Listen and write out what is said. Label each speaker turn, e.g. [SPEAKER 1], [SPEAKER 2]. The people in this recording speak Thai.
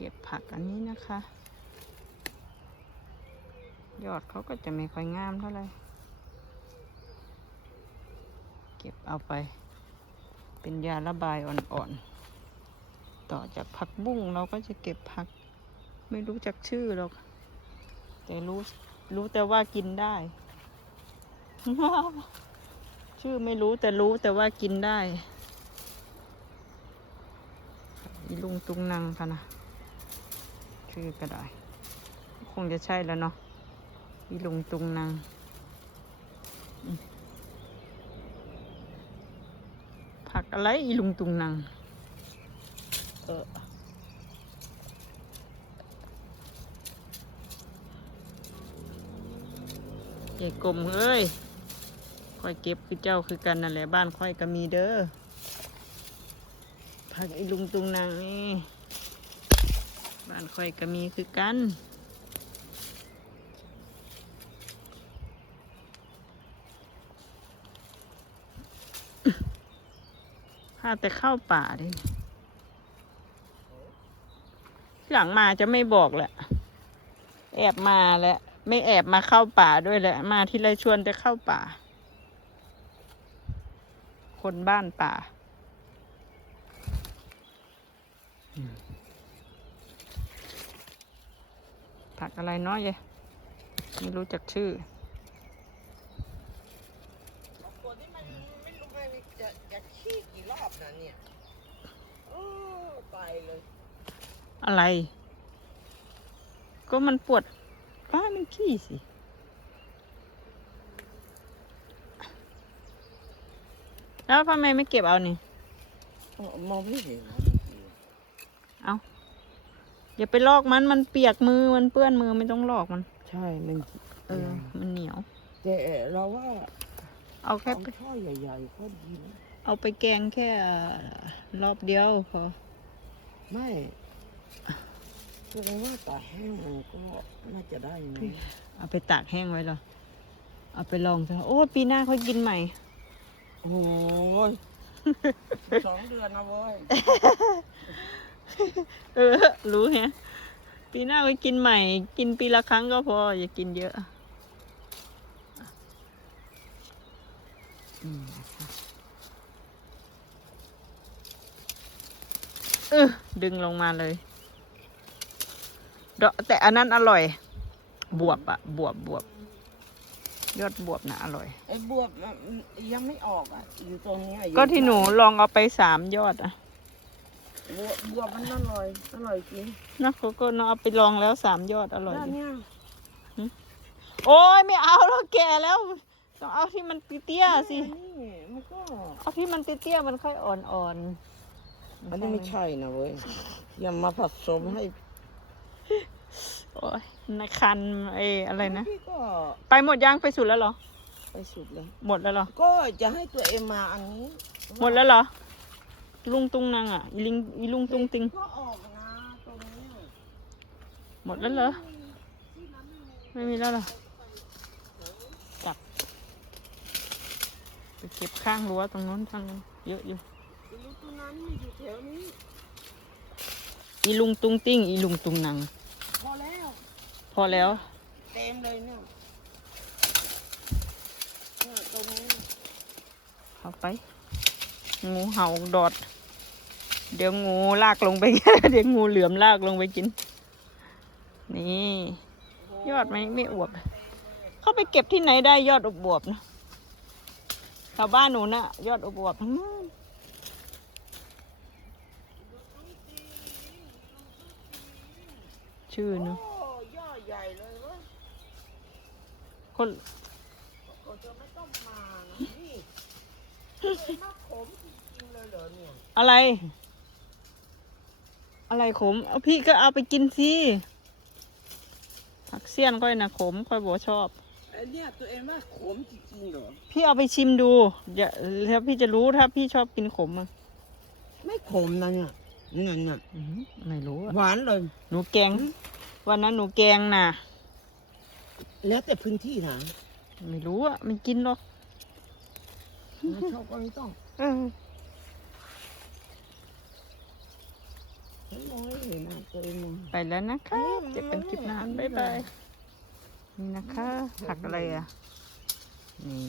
[SPEAKER 1] เก็บผักอันนี้นะคะ ยอดเขาก็จะไม่ค่อยงามเท่าไหร่เก็บเอาไป เป็นยาระบายอ่อนๆ ต่อจากผักบุ้งเราก็จะเก็บผัก ไม่รู้จักชื่อหรอก แต่รู้รู้แต่ว่ากินได้ ชื่อไม่รู้แต่รู้แต่ว่ากินได้ อีลุงตุงนางค่ะนะ ชื่อก็ได้ คงจะใช่แล้วเนาะอีลุงตุงนางผักอะไรอีลุงตุงนางเออใหญ่กลมเอ้ยค่อยเก็บคือเจ้าคือกันนั่นแหละบ้านค่อยก็มีเด้อผักอ้ลุงตุงนางนี่ บ้านค่อยก็มีคือกันพาแต่เข้าป่าดิหลังมาจะไม่บอกแหละ แอบมาแหละไม่แอบมาเข้าป่าด้วยแหละ มาที่ไรชวนแต่เข้าป่า คนบ้านป่า ผักอะไรเน้อยยไม่รู้จักชื่อ
[SPEAKER 2] คนที่มันไม่รู้ไงจะจะขี้กี่รอบนะเนี่ยโอ้ไปเลย
[SPEAKER 1] อะไร ก็มันปวดป้ามันขี้สิแล้วทำไมไม่เก็บเอานี่
[SPEAKER 2] มองไม่เห็น
[SPEAKER 1] เอา อย่าไปลอกมันมันเปียกมือมันเปื้อนมือไม่ต้องลอกมัน
[SPEAKER 2] ใช่มัน
[SPEAKER 1] เออ มันเหนียว
[SPEAKER 2] แต่เราว่า
[SPEAKER 1] เอา
[SPEAKER 2] ข
[SPEAKER 1] แค่
[SPEAKER 2] องช่อใหญ่ๆก็ดีนะ
[SPEAKER 1] เอาไปแกงแค่รอบเดียวพอ
[SPEAKER 2] ไม่แสดงว่าตาแห้งมันก็น่าจะได้นะ
[SPEAKER 1] เอาไปตากแห้งไว้เหรอเอาไปลองเถอะโอ้ยปีหน้าค่อยกินใหม่
[SPEAKER 2] โอ้ยสองเดือนนะเว้ย
[SPEAKER 1] เออ รู้แฮะ ปีหน้าไปกินใหม่ กินปีละครั้งก็พอ อย่ากินเยอะอืมเออดึงลงมาเลยดอกแต่อันนั้นอร่อย บวบอะบวบบวบยอดบวบนะอร่อย
[SPEAKER 2] ไอ้บวบมันยังไม่ออกอะ อยู่ตรงเนี้ยอยู่
[SPEAKER 1] ก็ที่หนูลองเอาไปสามยอดอะ
[SPEAKER 2] บวบบวบมันอร่อย อร่อยจริง
[SPEAKER 1] นะเขาก็เนาะเอาไปลองแล้วสามยอดอร่อย
[SPEAKER 2] ด้าน
[SPEAKER 1] ดี
[SPEAKER 2] เนี้ย
[SPEAKER 1] โอ้ยไม่เอาแล้วแก่แล้ว ต้องเอาที่มันเตี้ยๆสิ
[SPEAKER 2] นี่มันก็
[SPEAKER 1] เอาที่มันเตี้ยๆมันค่อยอ่อนๆ
[SPEAKER 2] อันนี้ไม่ใช่นะเว้ยอย่ามาผสมให้
[SPEAKER 1] โอ้ยในคันเอออะไรนะ
[SPEAKER 2] พี่ก็
[SPEAKER 1] ไปหมดยังไปสุดแล้วเหรอ
[SPEAKER 2] ไปสุดเลย
[SPEAKER 1] หมดแล้วเหรอ
[SPEAKER 2] ก็จะให้ตัวเองมาอันนี้
[SPEAKER 1] หมดแล้วเหรอ ลุงตุงนางอะอีลิงอีลุงตุงติง
[SPEAKER 2] ก็ออกนะตรงนี้
[SPEAKER 1] หมดแล้วเหรอ ไม่มีแล้วเหรอจับไปเก็บข้างรั้วตรงนู้นทางนู้นเยอะอยู่
[SPEAKER 2] ลูกตัวนั้นอยู่แถวนี้
[SPEAKER 1] อีลุงตุงติ้ง อีลุงตุงนาง
[SPEAKER 2] พอแล้ว
[SPEAKER 1] พอแล้ว
[SPEAKER 2] เต็มเลยเนี่ยเนี่ยตรงนี้
[SPEAKER 1] เข้าไป งูเห่าดอด เดี๋ยวงูลากลงไป เดี๋ยวงูเหลือมลากลงไปกิน นี่ ยอดไมันไม่อวบ เข้าไปเก็บที่ไหนได้ยอดอบวบนะแถวบ้านหนูนะยอดอบวบทั้งนั้นชื่อเนะ
[SPEAKER 2] ย่อใหญ่เลยเว้ย
[SPEAKER 1] คน
[SPEAKER 2] ก็จะไม่ต้องมานะนี่เลยมาขมจริงๆเลยเหรอเนี่ย
[SPEAKER 1] อะไร อะไรขม เอาพี่ก็เอาไปกินสิผักเสี้ยนค่อยนะขมค่อยบอกชอบ
[SPEAKER 2] ไอ้เนี่ยตัวเองว่าขมจริงๆเหรอ
[SPEAKER 1] พี่เอาไปชิมดูอย่าถ้าพี่จะรู้ถ้าพี่ชอบกินขมอะ
[SPEAKER 2] ไม่ขมนะเนี่ยนั่นน่ะ
[SPEAKER 1] อื้อหือไม่รู้อะ
[SPEAKER 2] หวานเลย
[SPEAKER 1] หนูแกง วันนั้นหนูแกงน่ะ
[SPEAKER 2] แล้วแต่พื้นที่นะ
[SPEAKER 1] ไม่รู้อะไม่กินหรอก
[SPEAKER 2] ไม่ชอบก็ไม่ต้อง
[SPEAKER 1] เออ
[SPEAKER 2] เฮ้ย มอง ไม่เห็นอะตัวเองมอง
[SPEAKER 1] ไปแล้วนะคะ
[SPEAKER 2] อันนี้มัน
[SPEAKER 1] เจอกันคลิปหน้า
[SPEAKER 2] อันนี้
[SPEAKER 1] บ๊ายบาย
[SPEAKER 2] มัน
[SPEAKER 1] นี่นะคะผักอะไรอะนี่